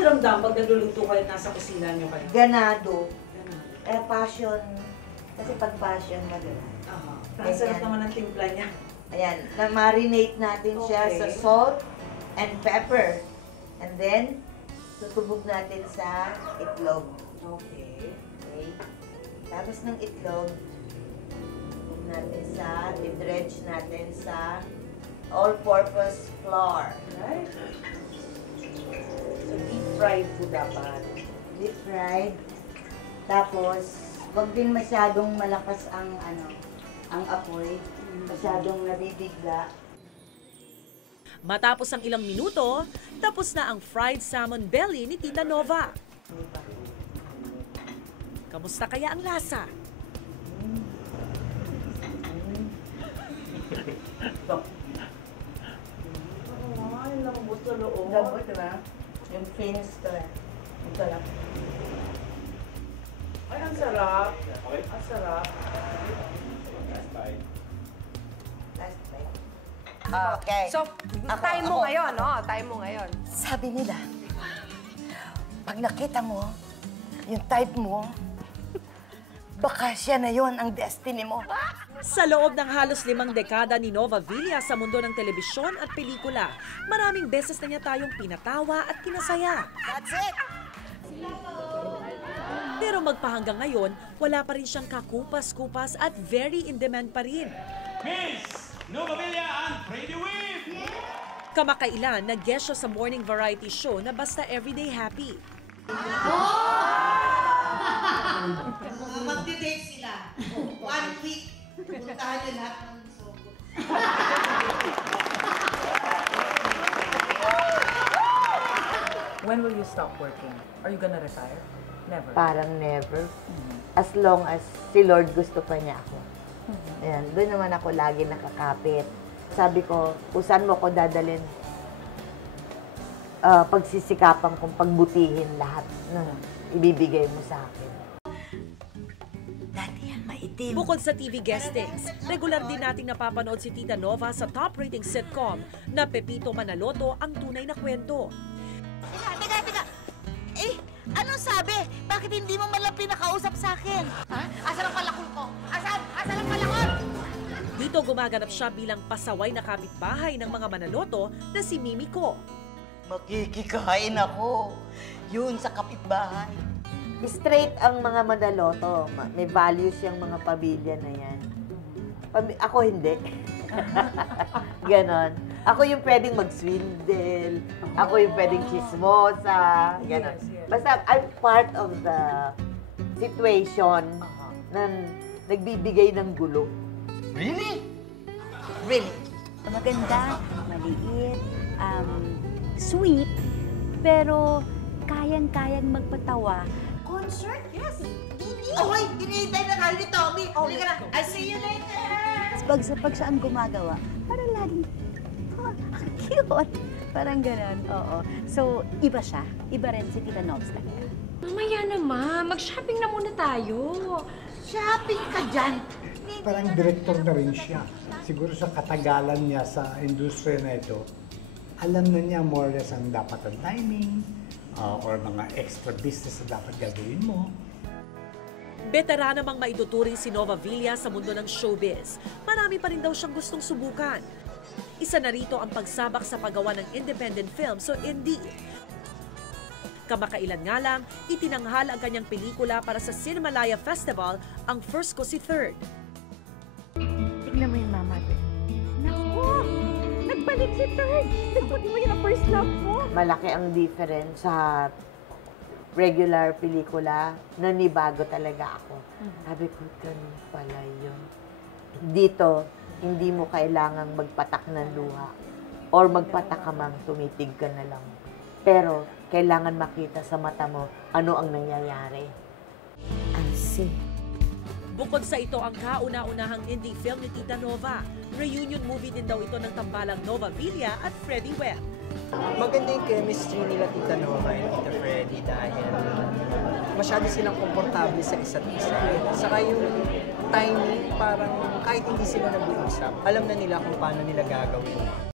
pakiramdam pag nagluluto kayo at nasa kusina niyo kayo? Ganado. Passion. Kasi pag passion, madala. Ang sarap naman ang timpla niya. Ayan, na-marinate natin siya sa salt and pepper. And then, tutubog natin sa itlog. Okay. Okay. Tapos ng itlog, tutubog natin sa, i-dredge natin sa all-purpose flour. Right? So, deep-fried po dapat. Deep-fried. Tapos, wag din masyadong malakas ang apoy. Masyadong nabibigla. Matapos ang ilang minuto, tapos na ang fried salmon belly ni Tita Nova. Kamusta kaya ang lasa? Ay, lambot sa loob. Lambot, diba? Yung fins to eh. Ang sarap. Ay, ang sarap. Ang sarap. Last bite. Okay. So, time mo ngayon, no? Time mo ngayon. Sabi nila, pag nakita mo, yung type mo, baka siya na yon ang destiny mo. Sa loob ng halos 5 dekada ni Nova Villa sa mundo ng telebisyon at pelikula, maraming beses na niya tayong pinatawa at kinasaya. That's it! Pero magpahanggang ngayon, wala pa rin siyang kakupas-kupas at very in-demand pa rin. Miss Nova Villa and Freddy Whip! Kamakailan, nag-guest siya sa morning variety show na basta everyday happy. Magdi-date sila. 1 week. Puntahan niyo lahat ng Sogo. When will you stop working? Are you gonna retire? Never. Parang never. As long as si Lord gusto pa niya ako. Ayan, doon naman ako lagi nakakapit. Sabi ko, kung saan mo ako dadalhin, pagsisikapan kong pagbutihin lahat na ibibigay mo sa akin. Dati yan, maitim. Bukod sa TV guestings, regular din nating napapanood si Tita Nova sa top-rating sitcom na Pepito Manaloto ang tunay na kwento. Teka. Eh, anong sabi? Bakit hindi mo man lang pinakausap sa akin? Ha? Asan ang palakol ko? Asan ang palakol? Dito gumaganap siya bilang pasaway na kapitbahay ng mga Manaloto na si Mimiko. Makikikain ako. Yun sa kapitbahay. Straight ang mga Manaloto. May values yung mga pamilya na yan. Ako hindi. Ganon. Ako yung pwedeng mag-swindle. Ako yung pwedeng chismosa. Ganon. Basta I'm part of the situation na nagbibigay ng gulo. Really? Really? Maganda, maliit, sweet, pero kayang-kayang magpatawa. Concert? Yes. Ahoy, hinihintay na kayo ni Tommy. Halika na. I'll see you later. Pag siya ang gumagawa, parang laging, ang cute. Parang gano'n, oo. So, iba siya. Iba rin si Tita Nobs talaga. Mamaya naman, mag-shopping na muna tayo. Shopping ka dyan. Parang director na rin siya. Siguro sa katagalan niya sa industriya na ito, alam na niya more or less ang dapat ang timing, or mga extra business na dapat gagawin mo. Veterana mang maituturing si Nova Villa sa mundo ng showbiz. Marami pa rin daw siyang gustong subukan. Isa na rito ang pagsabak sa paggawa ng independent films o indie. Kamakailan nga lang, itinanghal ang kanyang pelikula para sa Cinemalaya Festival, ang First Ko si Third. Tignan mo yung mama doon. Naku! Nagbalik si Third! Nagbalik mo yun ang first love mo! Malaki ang difference sa regular pelikula. Nanibago talaga ako. Sabi ko, ganun pala yun. Dito, hindi mo kailangang magpatak ng luha or magpatak ka mang tumitig ka na lang. Pero, kailangan makita sa mata mo ano ang nangyayari. I see. Bukod sa ito ang kauna-unahang indie film ni Tita Nova. Reunion movie din daw ito ng tambalang Nova Villa at Freddy Webb. Maganda yung chemistry nila Tita Nova and Tita Freddy dahil masyado silang komportable sa isa't isa. Saka yung timing, parang kahit hindi sila nag-uusap, alam na nila kung paano nila gagawin.